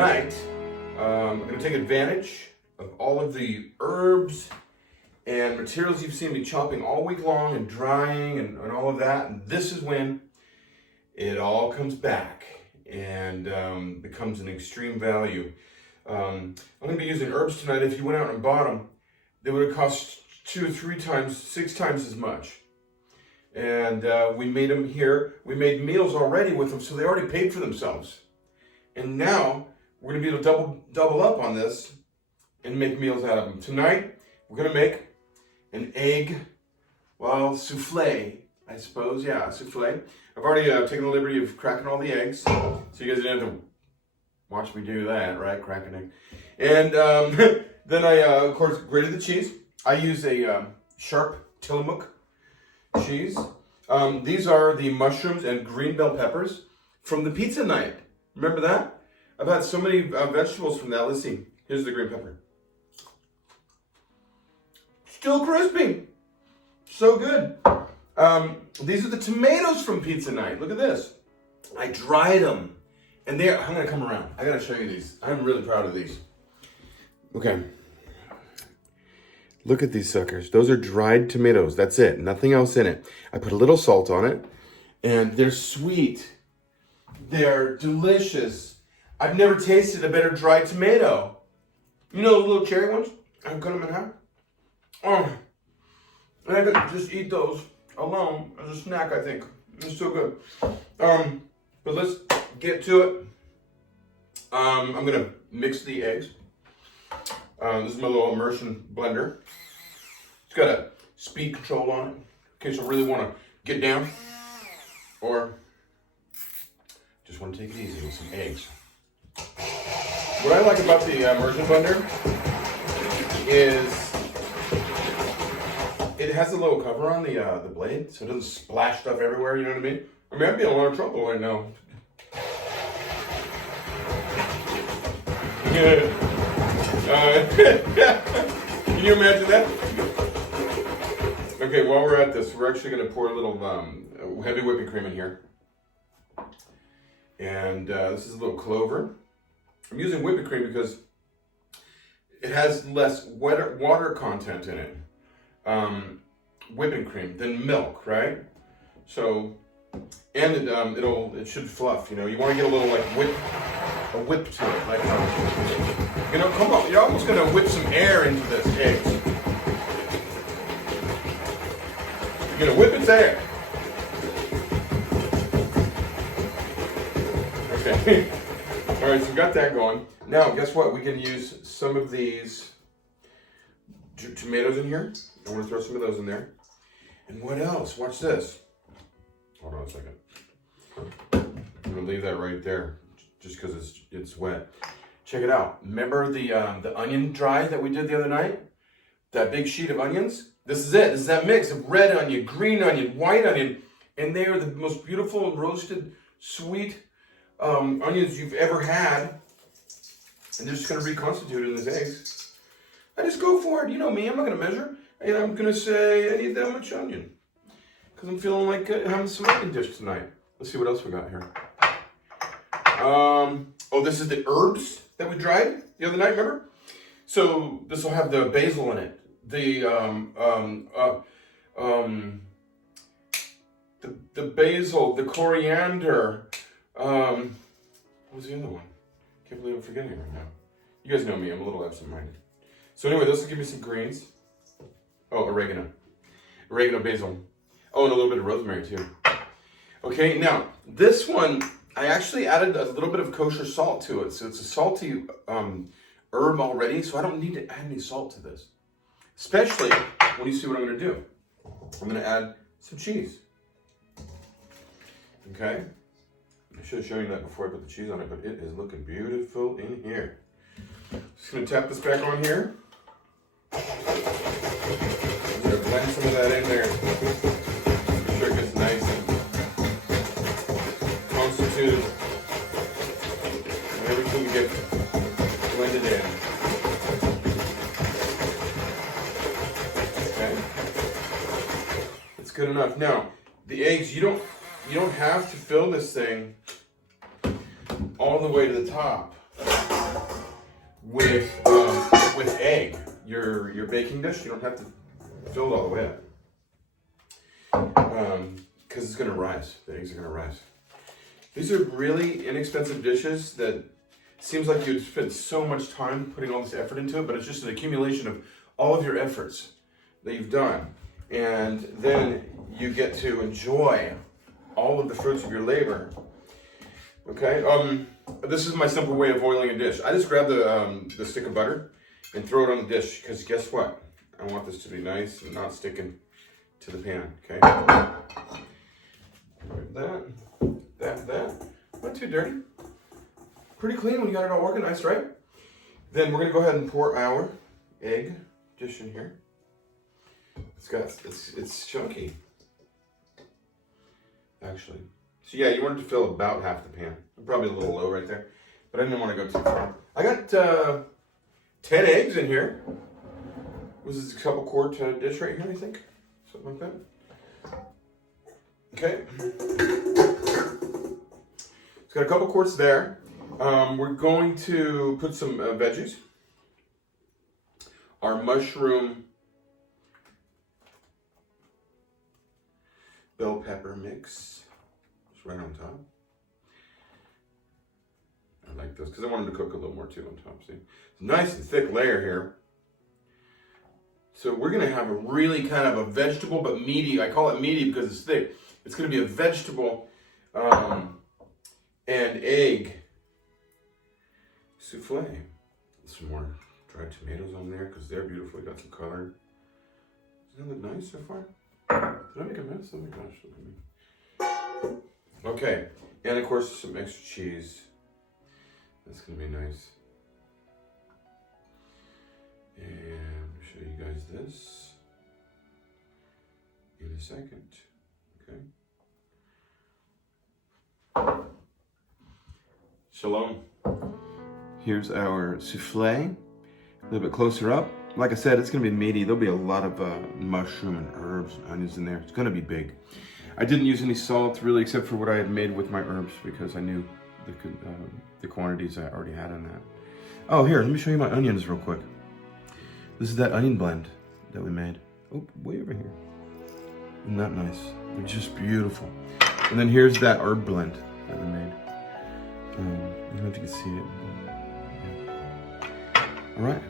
tonight, I'm going to take advantage of all of the herbs and materials you've seen me chopping all week long and drying and all of that. And this is when it all comes back and becomes an extreme value. I'm going to be using herbs tonight. If you went out and bought them, they would have cost 2 or 3 times, 6 times as much. And we made them here. We made meals already with them, so they already paid for themselves. And now we're going to be able to double up on this and make meals out of them. Tonight, we're going to make an egg, well, souffle, I suppose. Yeah, a souffle. I've already taken the liberty of cracking all the eggs, so you guys didn't have to watch me do that, right? Crack an egg. And then I, of course, grated the cheese. I use a sharp Tillamook cheese. These are the mushrooms and green bell peppers from the pizza night. Remember that? I've had so many vegetables from that. Let's see. Here's the green pepper. Still crispy. So good. These are the tomatoes from pizza night. Look at this. I dried them. And I'm going to come around. I got to show you these. I'm really proud of these. Okay. Look at these suckers. Those are dried tomatoes. That's it. Nothing else in it. I put a little salt on it. And they're sweet. They're delicious. I've never tasted a better dried tomato. You know the little cherry ones? I cut them in half. Oh. And I could just eat those alone as a snack, I think. It's so good. But let's get to it. I'm going to mix the eggs. This is my little immersion blender. It's got a speed control on it in case I really want to get down or just want to take it easy with some eggs. What I like about the immersion blender is it has a little cover on the blade so it doesn't splash stuff everywhere, you know what I mean? I'd be in a lot of trouble right now. Can you imagine that? Okay, while we're at this, we're actually going to pour a little heavy whipping cream in here. And this is a little clover. I'm using whipping cream because it has less water content in it. Whipping cream than milk, right? So, and it should fluff. You know, you want to get a little like a whip to it, like you know. Come on, you're almost gonna whip some air into this egg. You're gonna whip its air. Okay. All right, so we got that going. Now, guess what? We can use some of these tomatoes in here. I want to throw some of those in there. And what else? Watch this. Hold on a second. I'm gonna leave that right there, just because it's wet. Check it out. Remember the onion dry that we did the other night? That big sheet of onions? This is it. This is that mix of red onion, green onion, white onion, and they are the most beautiful roasted, sweet onions you've ever had. And they're just gonna reconstitute in these eggs. I just go for it. You know me. I'm not gonna measure, and I'm gonna say I need that much onion because I'm feeling like having some onion dish tonight. Let's see what else we got here. Oh, this is the herbs that we dried the other night, remember? So this will have the basil in it. The basil, the coriander. What was the other one? Can't believe I'm forgetting it right now. You guys know me, I'm a little absent-minded. So anyway, this will give me some greens. Oh, oregano. Oregano, basil. Oh, and a little bit of rosemary too. Okay, now this one, I actually added a little bit of kosher salt to it. So it's a salty herb already, so I don't need to add any salt to this. Especially when you see what I'm gonna do. I'm gonna add some cheese. Okay? I should have shown you that before I put the cheese on it, but it is looking beautiful in here. Just gonna tap this back on here. I'm gonna blend some of that in there. Make sure it gets nice and constituted. And everything to get blended in. Okay. That's good enough. Now, the eggs, you don't have to fill this thing all the way to the top. with egg. Your baking dish, you don't have to fill it all the way up. Because it's gonna rise. The eggs are gonna rise. These are really inexpensive dishes that seems like you'd spend so much time putting all this effort into it, but it's just an accumulation of all of your efforts that you've done. And then you get to enjoy all of the fruits of your labor. Okay, this is my simple way of oiling a dish. I just grab the stick of butter and throw it on the dish, because guess what? I want this to be nice and not sticking to the pan, okay? That. Not too dirty. Pretty clean when you got it all organized, right? Then we're gonna go ahead and pour our egg dish in here. It's chunky, actually. So yeah, you want it to fill about half the pan. Probably a little low right there, but I didn't want to go too far. I got 10 eggs in here. This is a couple quart dish right here, I think. Something like that. Okay. It's got a couple quarts there. We're going to put some veggies. Our mushroom bell pepper mix. It's right on top. I like this because I want them to cook a little more too on top. See, it's a nice and thick layer here. So we're gonna have a really kind of a vegetable but meaty. I call it meaty because it's thick. It's gonna be a vegetable and egg souffle. Some more dried tomatoes on there because they're beautiful. Got some color. Does that look nice so far? Did I make a mess? Oh my gosh, look at me. Okay, and of course some extra cheese. That's gonna be nice. And I'll show you guys this in a second. Okay. Shalom. Here's our souffle. A little bit closer up. Like I said, it's gonna be meaty. There'll be a lot of mushroom and herbs and onions in there. It's gonna be big. I didn't use any salt really, except for what I had made with my herbs, because I knew the quantities I already had in that. Oh, here, let me show you my onions real quick. This is that onion blend that we made. Oh, way over here. Isn't that nice? They're just beautiful. And then here's that herb blend that we made. I don't know if you can see it. Yeah. All right.